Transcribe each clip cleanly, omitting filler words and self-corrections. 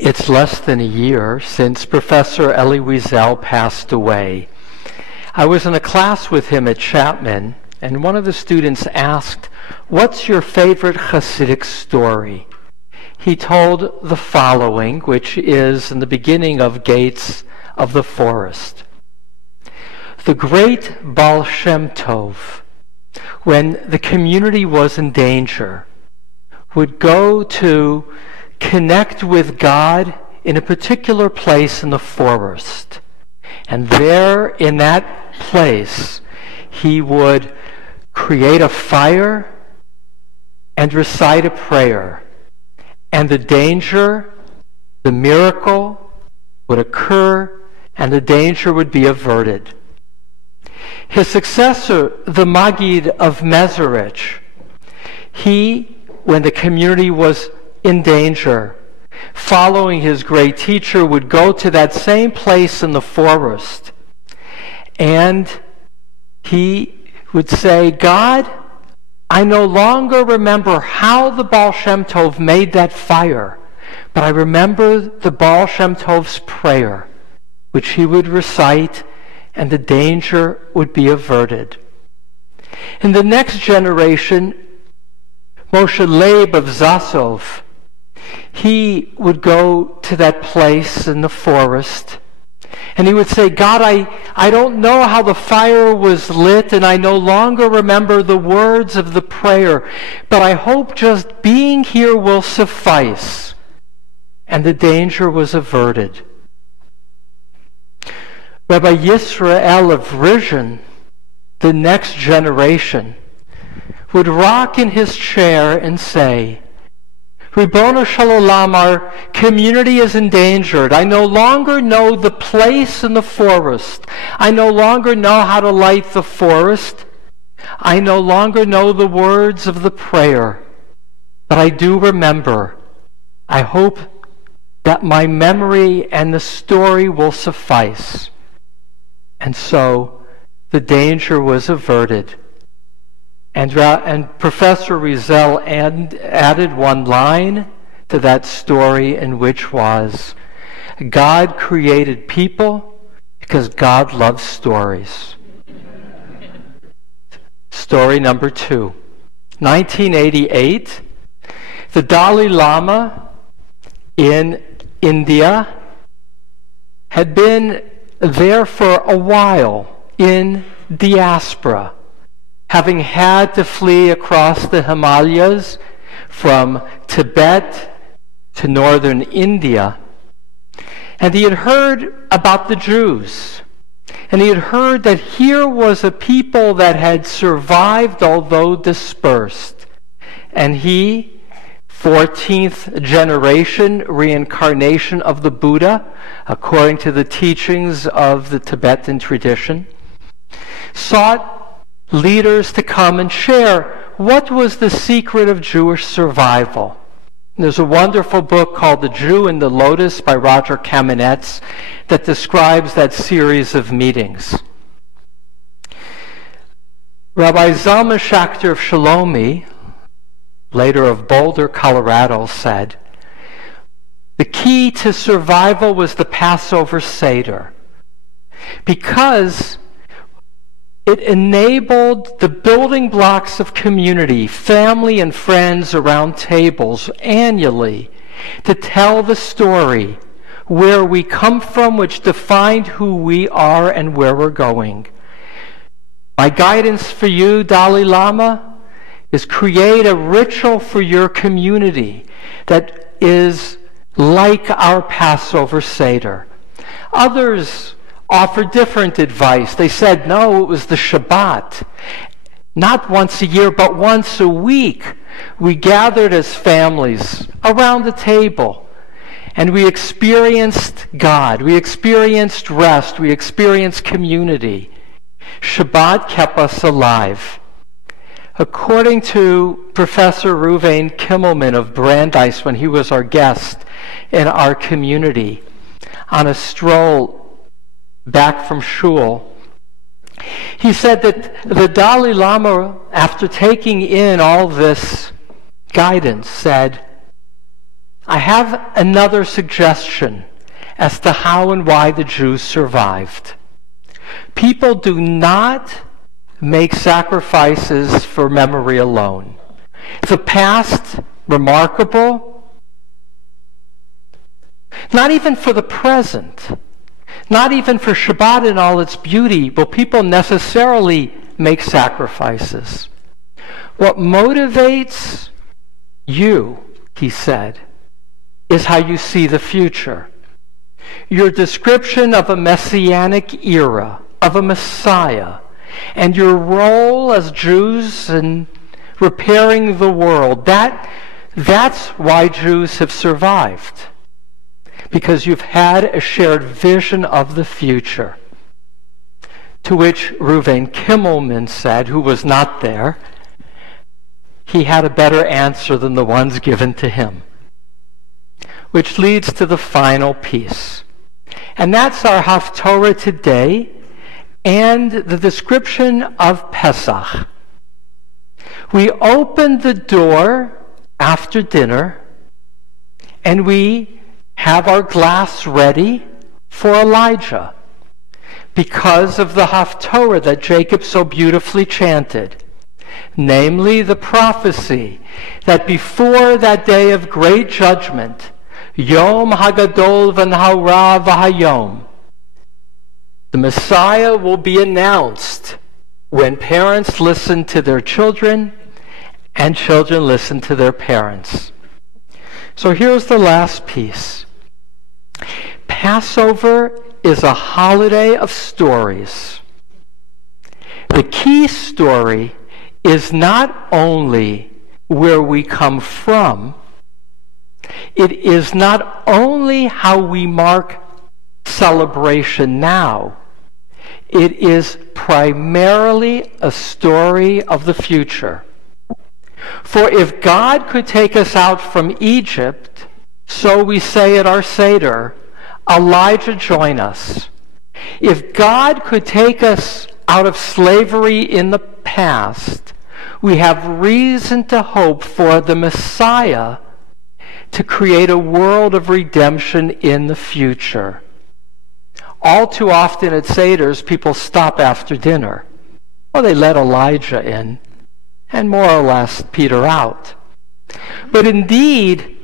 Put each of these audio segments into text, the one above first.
It's less than a year since Professor Elie passed away. I was in a class with him at Chapman, and one of the students asked, "What's your favorite Hasidic story?" He told the following, which is in the beginning of Gates of the Forest. The great Baal Shem Tov, when the community was in danger, would go to connect with God in a particular place in the forest. And there, in that place, he would create a fire and recite a prayer. And the danger, the miracle would occur, and the danger would be averted. His successor, the Maggid of Mezerich, he, when the community was in danger, following his great teacher, would go to that same place in the forest, and he would say, "God, I no longer remember how the Baal Shem Tov made that fire, but I remember the Baal Shem Tov's prayer, which he would recite, and the danger would be averted." In the next generation, Moshe Leib of Zasov, he would go to that place in the forest, and he would say, "God, I don't know how the fire was lit, and I no longer remember the words of the prayer, but I hope just being here will suffice." And the danger was averted. Rabbi Yisrael of Rizhin, the next generation, would rock in his chair and say, "Ribono shel olam, our community is endangered. I no longer know the place in the forest. I no longer know how to light the forest. I no longer know the words of the prayer. But I do remember. I hope that my memory and the story will suffice." And so the danger was averted. And Professor Rizel added one line to that story, in which was, "God created people because God loves stories." Story number 2. 1988, the Dalai Lama in India had been there for a while in diaspora, having had to flee across the Himalayas from Tibet to northern India. And he had heard about the Jews. And he had heard that here was a people that had survived, although dispersed. And he, 14th generation reincarnation of the Buddha, according to the teachings of the Tibetan tradition, sought leaders to come and share what was the secret of Jewish survival. There's a wonderful book called The Jew and the Lotus by Roger Kamenetz that describes that series of meetings. Rabbi Zalman Schachter of Shalomi, later of Boulder, Colorado, said, "The key to survival was the Passover Seder, because it enabled the building blocks of community, family and friends around tables annually, to tell the story where we come from, which defined who we are and where we're going. My guidance for you, Dalai Lama, is create a ritual for your community that is like our Passover Seder." Others offered different advice. They said, no, it was the Shabbat. Not once a year, but once a week. We gathered as families around the table, and we experienced God. We experienced rest. We experienced community. Shabbat kept us alive. According to Professor Ruvain Kimmelman of Brandeis, when he was our guest in our community, on a stroll back from shul, he said that the Dalai Lama, after taking in all this guidance, said, "I I have another suggestion as to how and why the Jews survived. People do not make sacrifices for memory alone. The past, remarkable, not even for the present, not even for Shabbat in all its beauty, will people necessarily make sacrifices. What motivates you, he said, is how you see the future. Your description of a messianic era, of a Messiah, and your role as Jews in repairing the world, that's why Jews have survived. Because you've had a shared vision of the future. To which Reuven Kimmelman said, who was not there, he had a better answer than the ones given to him. Which leads to the final piece. And that's our Haftorah today and the description of Pesach. We opened the door after dinner and we have our glass ready for Elijah because of the Haftorah that Jacob so beautifully chanted. Namely, the prophecy that before that day of great judgment, Yom Hagadol v'Nahara v'Hayom, the Messiah will be announced when parents listen to their children and children listen to their parents. So here's the last piece. Passover is a holiday of stories. The key story is not only where we come from, it is not only how we mark celebration now, it is primarily a story of the future. For if God could take us out from Egypt, so we say at our Seder, Elijah join us. If God could take us out of slavery in the past, we have reason to hope for the Messiah to create a world of redemption in the future. All too often at Seders, people stop after dinner. Well, they let Elijah in and more or less peter out. But indeed,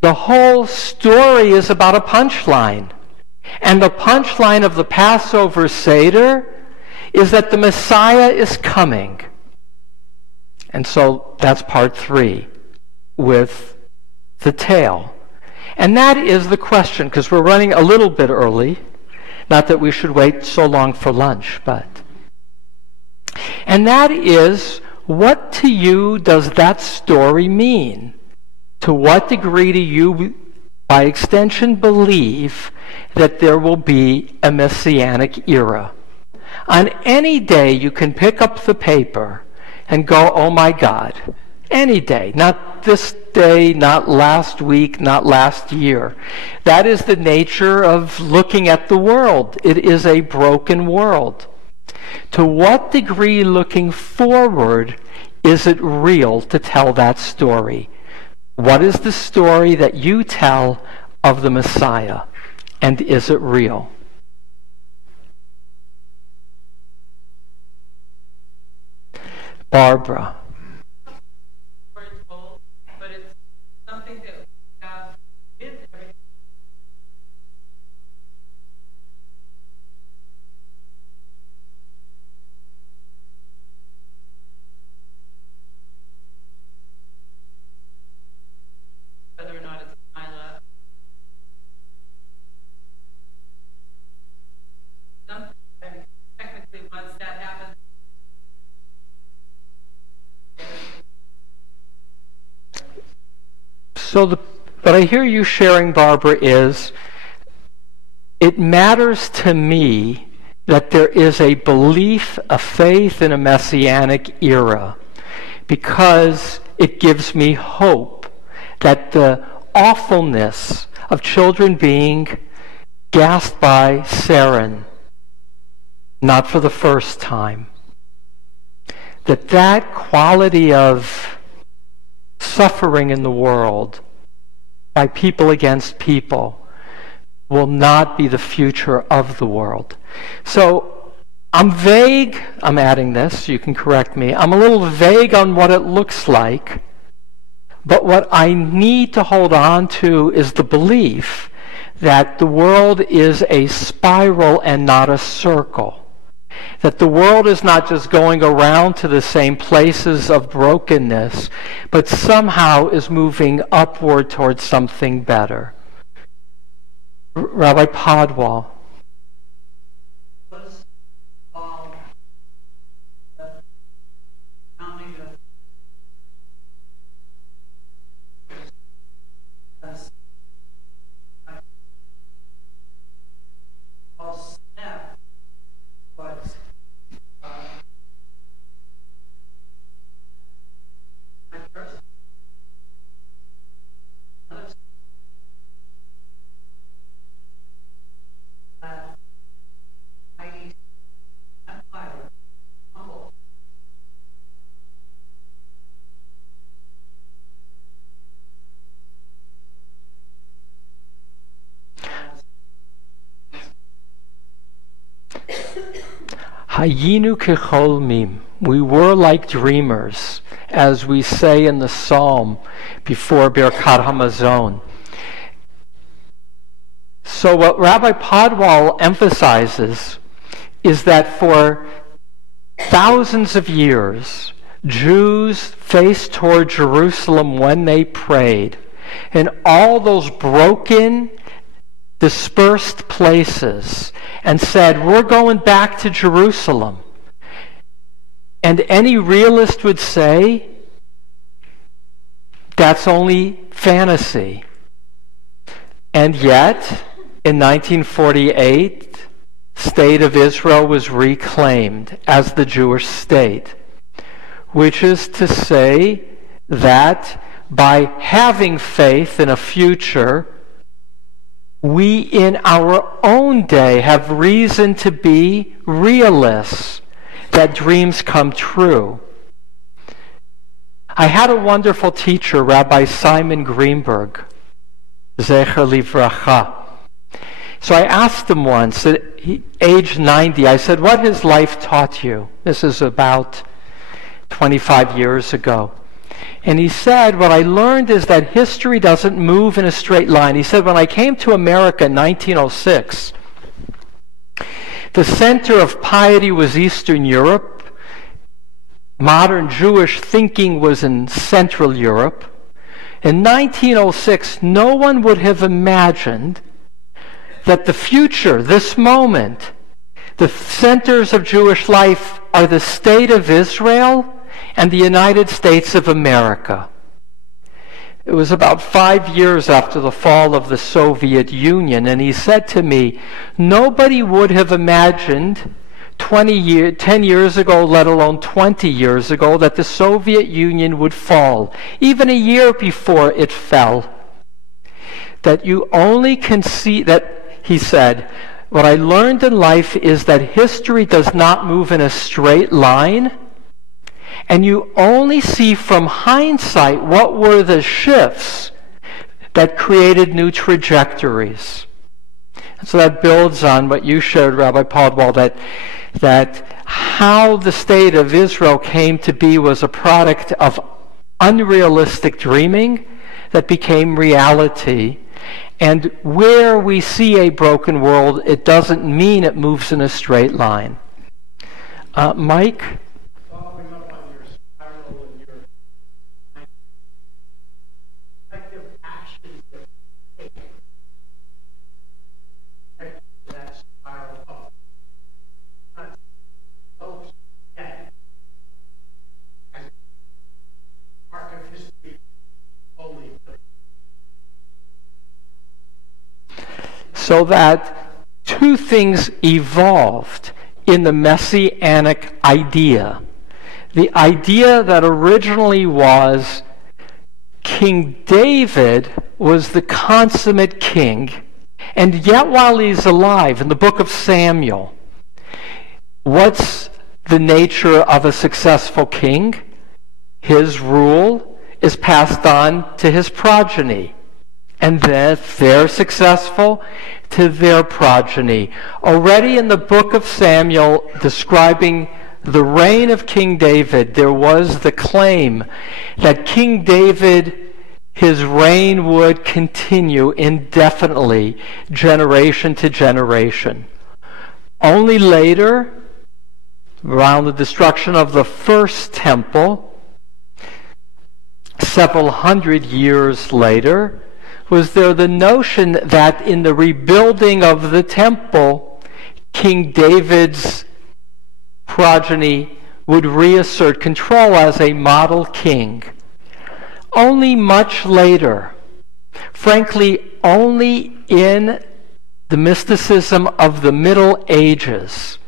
the whole story is about a punchline. And the punchline of the Passover Seder is that the Messiah is coming. And so that's part 3 with the tale. And that is the question, because we're running a little bit early. Not that we should wait so long for lunch, but. And that is, what to you does that story mean? To what degree do you, by extension, believe that there will be a messianic era? On any day you can pick up the paper and go, oh my God. Any day, not this day, not last week, not last year. That is the nature of looking at the world. It is a broken world. To what degree, looking forward, is it real to tell that story? What is the story that you tell of the Messiah? And is it real? Barbara. So what I hear you sharing, Barbara, is it matters to me that there is a belief, a faith in a messianic era, because it gives me hope that the awfulness of children being gassed by sarin, not for the first time, that quality of suffering in the world by people against people will not be the future of the world. So I'm vague, I'm adding this, you can correct me, I'm a little vague on what it looks like, but what I need to hold on to is the belief that the world is a spiral and not a circle. That the world is not just going around to the same places of brokenness, but somehow is moving upward towards something better. Rabbi Podwal. Hayinu kecholmim. We were like dreamers, as we say in the psalm before Birkat Hamazon. So what Rabbi Podwal emphasizes is that for thousands of years, Jews faced toward Jerusalem when they prayed, and all those broken, dispersed places, and said, we're going back to Jerusalem. And any realist would say, that's only fantasy. And yet, in 1948, state of Israel was reclaimed as the Jewish state, which is to say that by having faith in a future, we in our own day have reason to be realists, that dreams come true. I had a wonderful teacher, Rabbi Simon Greenberg, Zecher Livracha. So I asked him once, at age 90, I said, what has life taught you? This is about 25 years ago. And he said, what I learned is that history doesn't move in a straight line. He said, when I came to America in 1906, the center of piety was Eastern Europe. Modern Jewish thinking was in Central Europe. In 1906, no one would have imagined that the future, this moment, the centers of Jewish life are the state of Israel and the United States of America. It was about 5 years after the fall of the Soviet Union, and he said to me, nobody would have imagined 10 years ago, let alone 20 years ago, that the Soviet Union would fall, even a year before it fell. That you only can see, that he said, what I learned in life is that history does not move in a straight line, and you only see from hindsight what were the shifts that created new trajectories. And so that builds on what you showed, Rabbi Podwal, that how the state of Israel came to be was a product of unrealistic dreaming that became reality. And where we see a broken world, it doesn't mean it moves in a straight line. Mike? Following up on your spiral and your effective actions that take that spiral up. Not so yet as part of history only. So that two things evolved in the messianic idea. The idea that originally was King David was the consummate king, and yet while he's alive, in the book of Samuel, what's the nature of a successful king? His rule is passed on to his progeny. And then, if they're successful, to their progeny. Already in the book of Samuel, describing the reign of King David, there was the claim that King David, his reign would continue indefinitely, generation to generation. Only later, around the destruction of the first temple, several hundred years later, was there the notion that in the rebuilding of the temple, King David's progeny would reassert control as a model king. Only much later, frankly, only in the mysticism of the Middle Ages,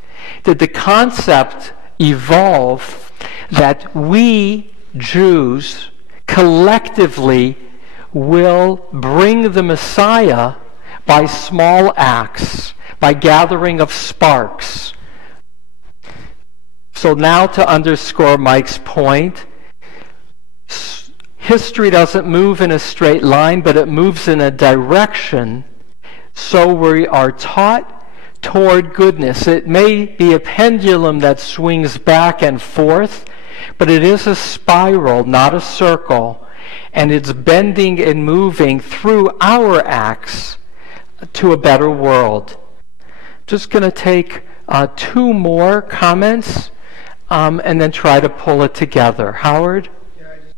did the concept evolve that we Jews collectively will bring the Messiah by small acts, by gathering of sparks. So now, to underscore Mike's point, history doesn't move in a straight line, but it moves in a direction, so we are taught toward goodness. It may be a pendulum that swings back and forth, but it is a spiral, not a circle. And it's bending and moving through our acts to a better world. Just going to take two more comments and then try to pull it together. Howard? Yeah, I just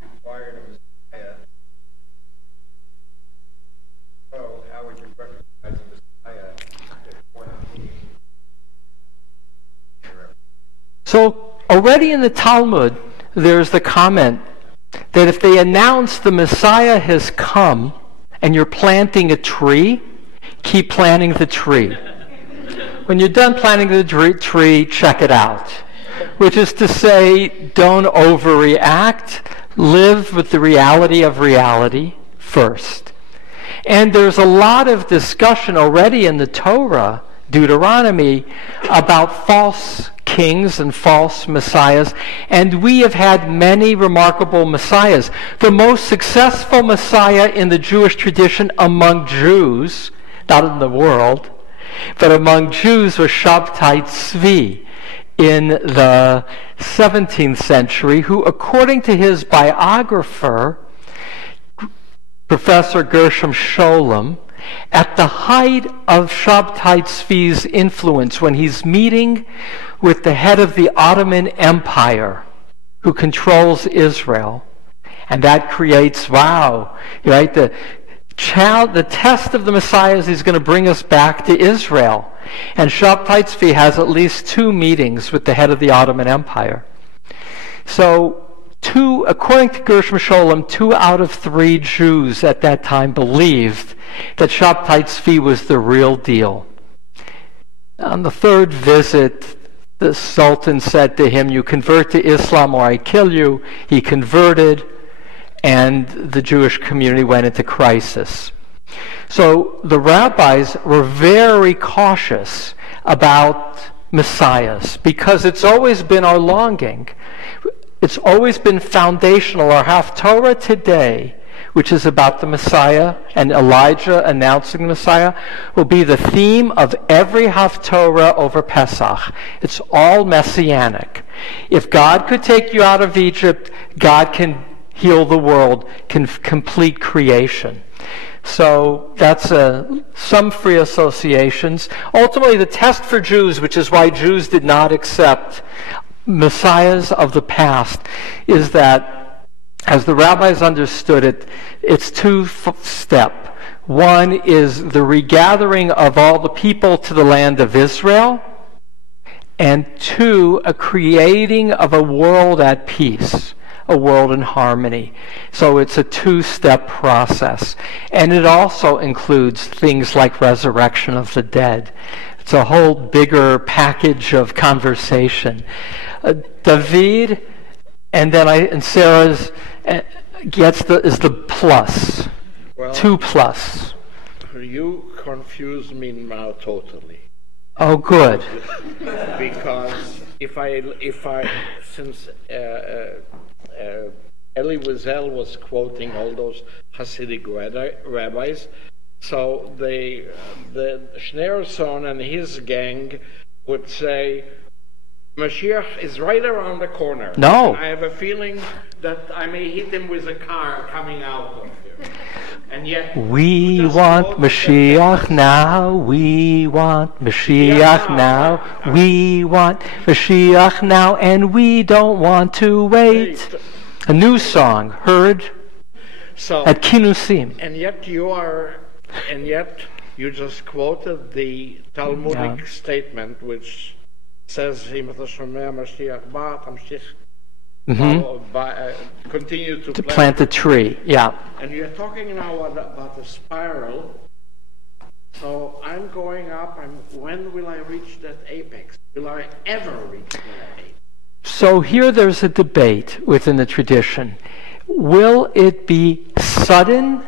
required a Messiah. So how would you recognize a Messiah if one king? So already in the Talmud, there's the comment that if they announce the Messiah has come and you're planting a tree, keep planting the tree. When you're done planting the tree, check it out. Which is to say, don't overreact. Live with the reality of reality first. And there's a lot of discussion already in the Torah, Deuteronomy, about false kings and false messiahs, and we have had many remarkable messiahs. The most successful messiah in the Jewish tradition among Jews, not in the world, but among Jews, was Shabtai Tzvi in the 17th century, who, according to his biographer, Professor Gershom Scholem, at the height of Shabtai Tzvi's influence, when he's meeting with the head of the Ottoman Empire, who controls Israel, and that creates, right? The test of the Messiah is he's going to bring us back to Israel. And Shabtai Tzvi has at least 2 meetings with the head of the Ottoman Empire. So, according to Gershom Scholem, 2 out of 3 Jews at that time believed that Shabtai Tzvi was the real deal. On the 3rd visit, the Sultan said to him, "You convert to Islam or I kill you." He converted, and the Jewish community went into crisis. So the rabbis were very cautious about messiahs because it's always been our longing. It's always been foundational. Our Haftorah today, which is about the Messiah and Elijah announcing the Messiah, will be the theme of every Haftorah over Pesach. It's all messianic. If God could take you out of Egypt, God can heal the world, can complete creation. So that's some free associations. Ultimately, the test for Jews, which is why Jews did not accept messiahs of the past, is that, as the rabbis understood it, it's 2-step. One is the regathering of all the people to the land of Israel, and 2, a creating of a world at peace, a world in harmony. So it's a 2-step process. And it also includes things like resurrection of the dead. It's a whole bigger package of conversation. David, and then Sarah's is the plus. Well, 2 plus. You confuse me now totally. Oh, Because if I since Elie Wiesel was quoting all those Hasidic rabbis. So the Schneerson and his gang would say, Mashiach is right around the corner. No. And I have a feeling that I may hit him with a car coming out of here. And yet, we want Mashiach now, we want Mashiach now, we want Mashiach now, and we don't want to wait. A new song heard at Kinusim. And yet you just quoted the Talmudic statement which says, continue to plant the tree. Yeah. And you're talking now about the spiral. So I'm going up, when will I reach that apex? Will I ever reach that apex? So here there's a debate within the tradition. Will it be sudden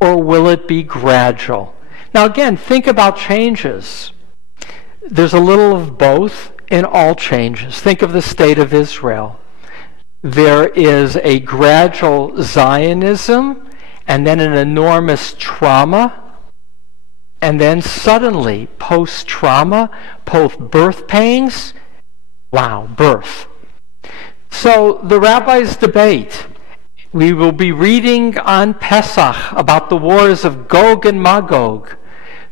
or will it be gradual? Now again, think about changes. There's a little of both in all changes. Think of the state of Israel. There is a gradual Zionism and then an enormous trauma. And then suddenly, post-trauma, post-birth pains, wow, birth. So the rabbis debate. We will be reading on Pesach about the wars of Gog and Magog,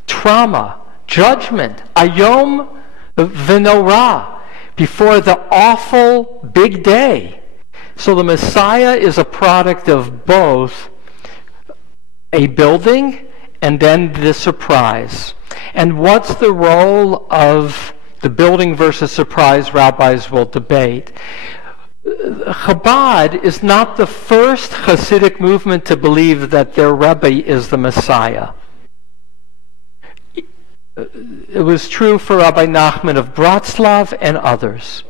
trauma, judgment, Ayom v'Norah, before the awful big day. So the Messiah is a product of both a building and then the surprise. And what's the role of the building versus surprise? Rabbis will debate. Chabad is not the first Hasidic movement to believe that their Rabbi is the Messiah. It was true for Rabbi Nachman of Bratslav and others.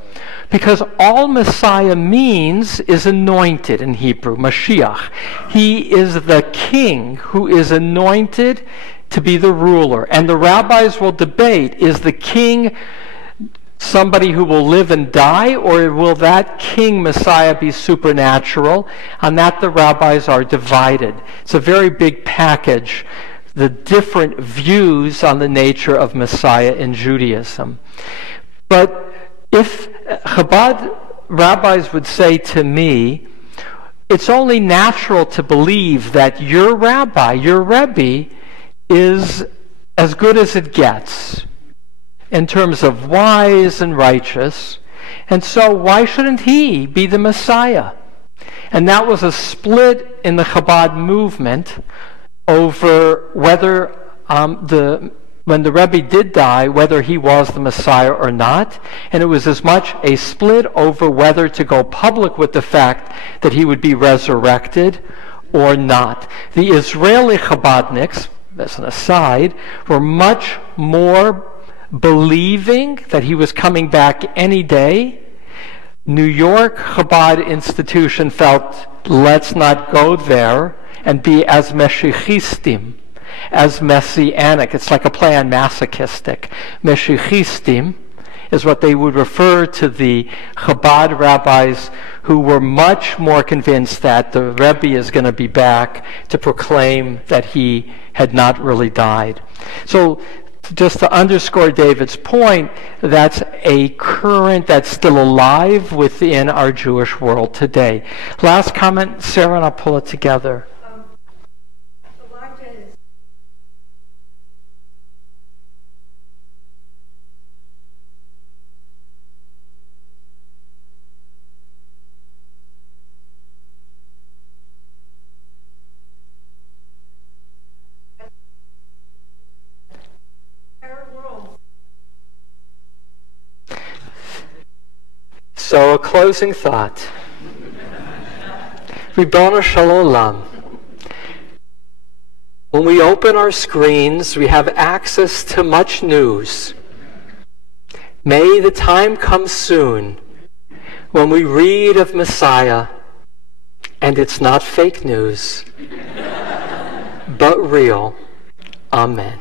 Because all Messiah means is anointed in Hebrew, Mashiach. He is the king who is anointed to be the ruler. And the rabbis will debate, is the king somebody who will live and die, or will that king Messiah be supernatural? On that the rabbis are divided. It's a very big package, the different views on the nature of Messiah in Judaism. But if Chabad rabbis would say to me, it's only natural to believe that your rabbi, your Rebbe, is as good as it gets in terms of wise and righteous, and so why shouldn't he be the Messiah? And that was a split in the Chabad movement over whether when the Rebbe did die, whether he was the Messiah or not. And it was as much a split over whether to go public with the fact that he would be resurrected or not. The Israeli Chabadniks, as an aside, were much more believing that he was coming back any day. New York Chabad institution felt, let's not go there and be as Meshiachistim, as messianic. It's like a play on masochistic. Meshiachistim is what they would refer to the Chabad rabbis who were much more convinced that the Rebbe is going to be back to proclaim that he had not really died. So just to underscore David's point, that's a current that's still alive within our Jewish world today. Last comment, Sarah, and I'll pull it together. So a closing thought. Ribono Shel Olam. When we open our screens, we have access to much news. May the time come soon when we read of Messiah and it's not fake news, but real. Amen.